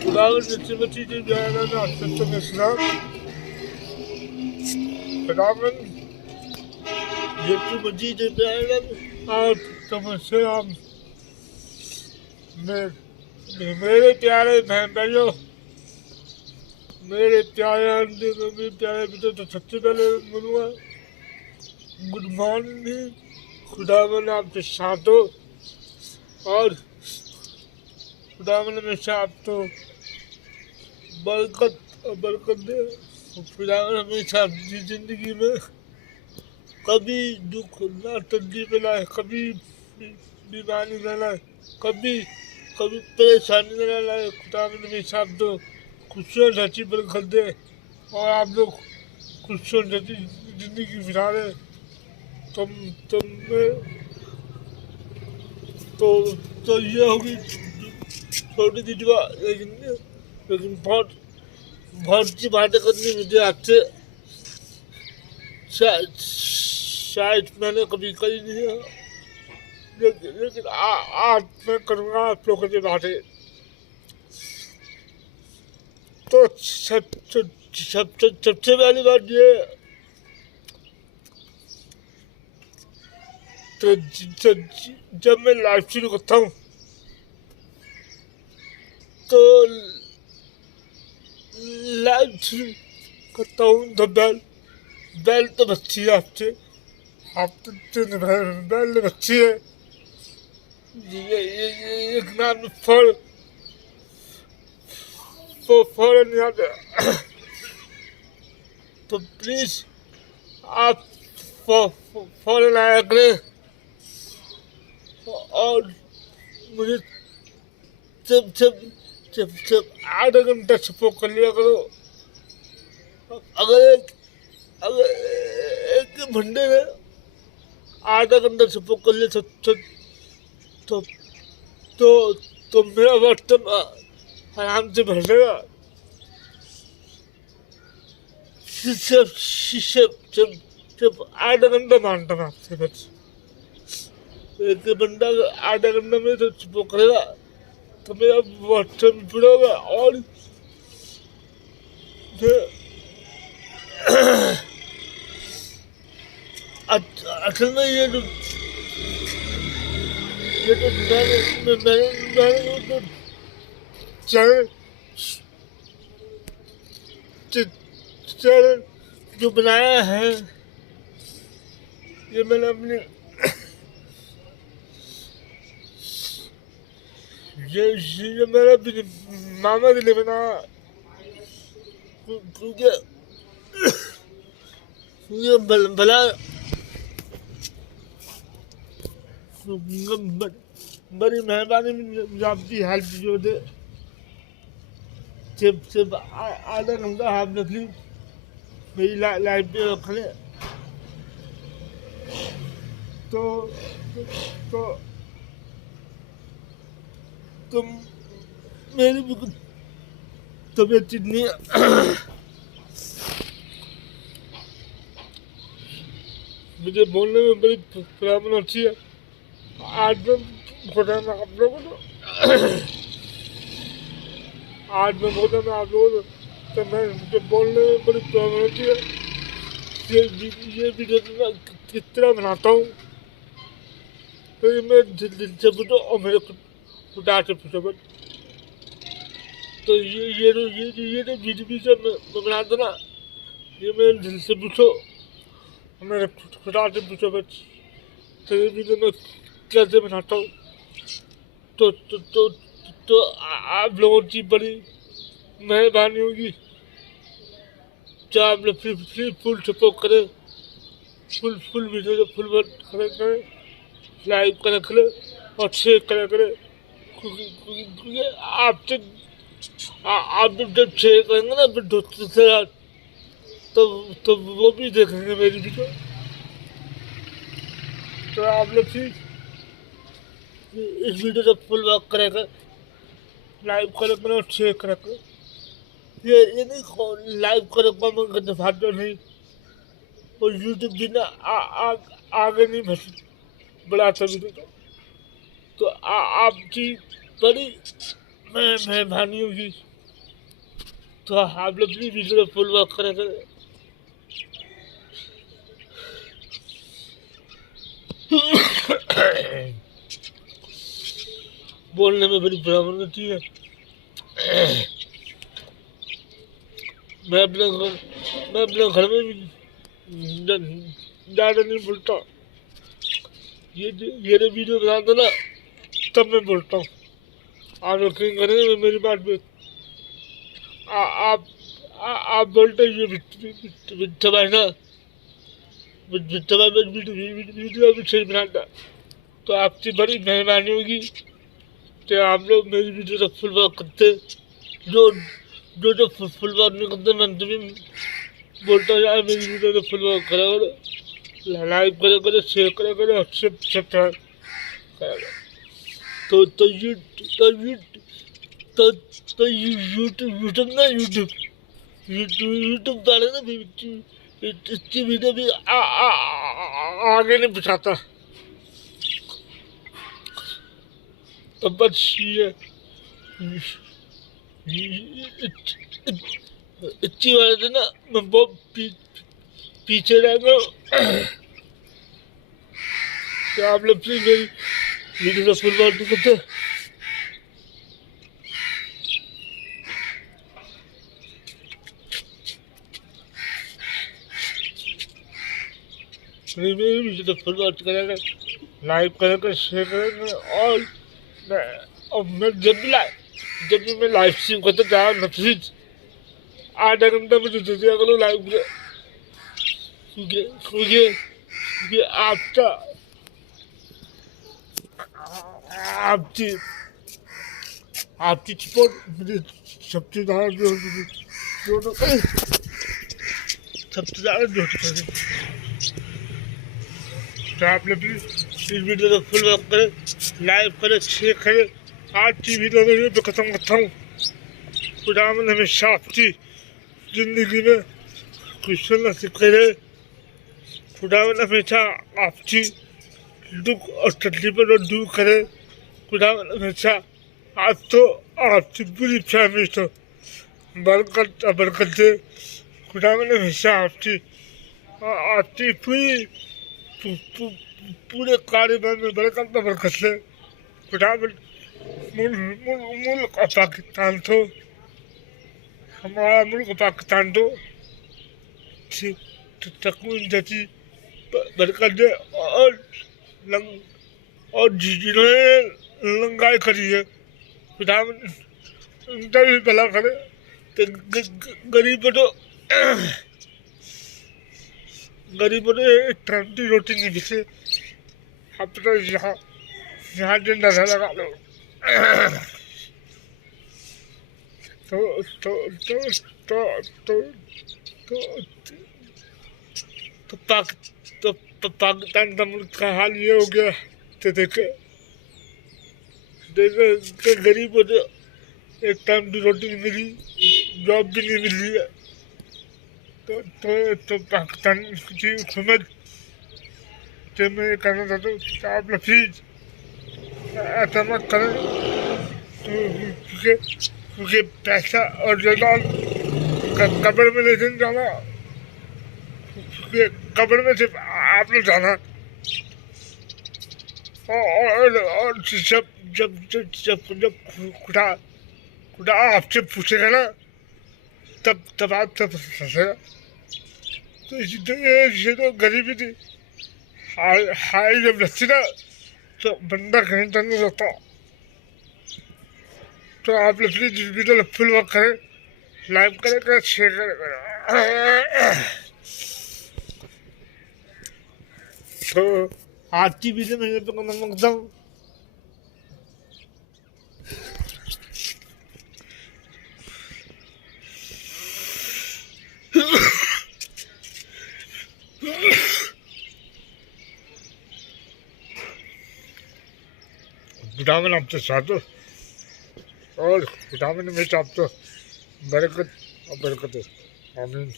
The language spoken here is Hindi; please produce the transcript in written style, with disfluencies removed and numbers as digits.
खुदावन जितनी बच्ची थी जाना ना सत्य में इस्लाम खुदावन जितनी बच्ची थी जाना और तमस्या मेरे प्यारे बहन भाइयों मेरे प्यारे आंटी मम्मी प्यारे बेटे तो सबसे पहले बोलूँगा गुड मॉर्निंग खुदावन आपके साथ हो और खुदावन हमेशा आपको बरकत और बरकत दे। खुदावन हमेशा अपनी ज़िंदगी में कभी दुख ना तकलीफ लाए, कभी बीमारी न लाए, कभी कभी परेशानी न लाए। खुदावन हमेशा आपको खुशियों जैसी बरकत दे और आप लोग खुशियों जैसी ज़िंदगी बिता रहे। तुम तो ये होगी छोटी सी दुआ, लेकिन बहुत सी बातें करनी मुझे आपसे शायद मैंने कभी करी नहीं है, लेकिन आज मैं करूँगा आप लोगों से बातें। तो सबसे पहली बात ये तो जब मैं लाइफ शुरू करता हूँ तो लाइफ शुरू करता हूँ तो बैल तो बच्ची है आपसे, आप तो बैल बच्ची है, ये नाम फौरन नहीं आता। तो प्लीज़ आप फौरन आया करें और मुझे जब आधा घंटा सपोर्ट कर लिया करो। अगर एक घंटे में आधा घंटा सपोर्ट कर लिया तो मेरा वक्त आराम से भर जाएगा। सिर्फ आधा घंटा मानता हूँ आपसे, बस एक बंदा आधा घंटा में तो सपोर्ट करेगा तो मेरा वक्त पूरा होगा। और असल में ये तो मैंने चैनल जो बनाया है ये मैंने अपने ये मेरा मामा के लिए बनाया, क्योंकि ये भला बड़ी मेहरबानी मुझे आपकी हेल्प जो दे। सिर्फ आधा घंटा आप रखी मेरी लाइफ पे रख ले तो मेरी भी कुछ तबीयत ठीक नहीं है। मुझे बोलने में बड़ी प्रॉब्लम होती है। आज मैं बोला मैं आप लोगों को तो मैं मुझे बोलने में बड़ी प्रॉब्लम होती है। ये वीडियो मैं किस तरह बनाता हूँ तो ये मैं दिल से पूछो और मेरे खुदा से पूछो बस। तो ये वीडियो से मैं बनाता ना, ये मेरे दिल से पूछो और मेरे खुदा से पूछो बस। तो ये वीडियो मैं कैसे बनाता हूँ तो आप लोगों की बड़ी मेहरबानी होगी जो आप लोग फुल सपोर्ट करें, फुल वीडियो को फुल करें, लाइक करें और शेयर करें। क्योंकि आप जब शेयर करेंगे ना फिर दोस्तों से तो वो भी देखेंगे मेरी वीडियो। तो आप लोग प्लीज इस वीडियो को फुल वर्क करेगा, लाइक करेगा और शेयर करेगा। ये नहीं लाइक करेगा मैं फायदा नहीं और यूट्यूब भी ना आगे नहीं बढ़ाता वीडियो को। तो आपकी बड़ी मेहरबानी होगी तो आप लोग अपनी वीडियो फुल वर्क करें। बोलने में बड़ी प्रॉब्लम होती है। मैं अपने घर में भी ज़्यादा नहीं बोलता। ये वीडियो बना दो ना तब मैं बोलता हूँ। आप यकीन करेंगे मेरी बात पे। आप बोलते ये बिट्टा भाई ना बिट्टा भाई वीडियो भी सही बनाता तो आपकी बड़ी मेहरबानी होगी तो आप लोग मेरी वीडियो का फुल वर्क करते। जो फुल वर्क नहीं करते मैं तो भी बोलता हूँ यार मेरी वीडियो का फुल वर्क करा करो, लाइक करो, शेयर करो और सब करा तो यूट्यूब ना यूट्यूब वाले ना इसकी वीडियो भी आगे नहीं पहुँचाता। तो बस ये इतनी वजह से ना मैं बहुत पीछे रह गया। तो आप लोग प्लीज मेरी वीडियो का फुल वर्क करते। मेरी वीडियो का फुल वर्क करेंगे, लाइक करेंगे, शेयर करेंगे और मैं जब भी मैं लाइव स्ट्रीम करता था ना प्लीज आधा घंटा में दे दिया करो लाइव में। क्योंकि आपकी सपोर्ट मुझे सबसे ज़्यादा जो तो आप लोग प्लीज इस वीडियो को फुल वर्क करें, लाइक करें, शेयर करें। आज की वीडियो में मैं खत्म करता हूँ। खुदावन हमेशा आपकी जिंदगी में खुशी नसीब करे। खुदावन हमेशा आपकी दुख और तकलीफों को दूर करे। खुदावन हमेशा आज तो आपकी पूरी फैमिली तो बरकत दे। खुदावन हमेशा आपकी पूरे कारोबार में बरकत दे। खुदावन मुल्क पाकिस्तान तो हमारा मुल्क पाकिस्तान तो तकमीन जैसी बरकत दे और जिन्होंने लंगाई करी है खुदावन उनका भी भला करे। तो गरीबों ने एक टाइम की रोटी नहीं मिले। आप तो यहाँ जिंदा लगा लो। तो तो तो तो तो तो पाकिस्तान का मुल्क का हाल ये हो गया। तो देखे गरीब हो एक टाइम की रोटी नहीं मिली, जॉब भी नहीं मिली है। तो पाकिस्तान की हुकूमत से मैं कहना चाहता हूँ आप लोग प्लीज ऐसा मत करें। क्योंकि पैसा और जगह कब्र में नहीं जाना, कब्र में सिर्फ आप लोग जाना। और जब खुदा आपसे पूछेगा ना तब आप तब फंसेगा। तो ये तो गरीबी थी। हाई जब लगती ना तो बंदा कहीं तक नहीं रहता। तो आप लोग प्लीज वीडियो फुल वर्क करें, लाइक करें, शेयर करें। तो आज की वीडियो में तो करना मांगता हूँ। खुदावन आपके साथ हो और खुदावन में आप तो बरकत और बरकत हो। आमीन।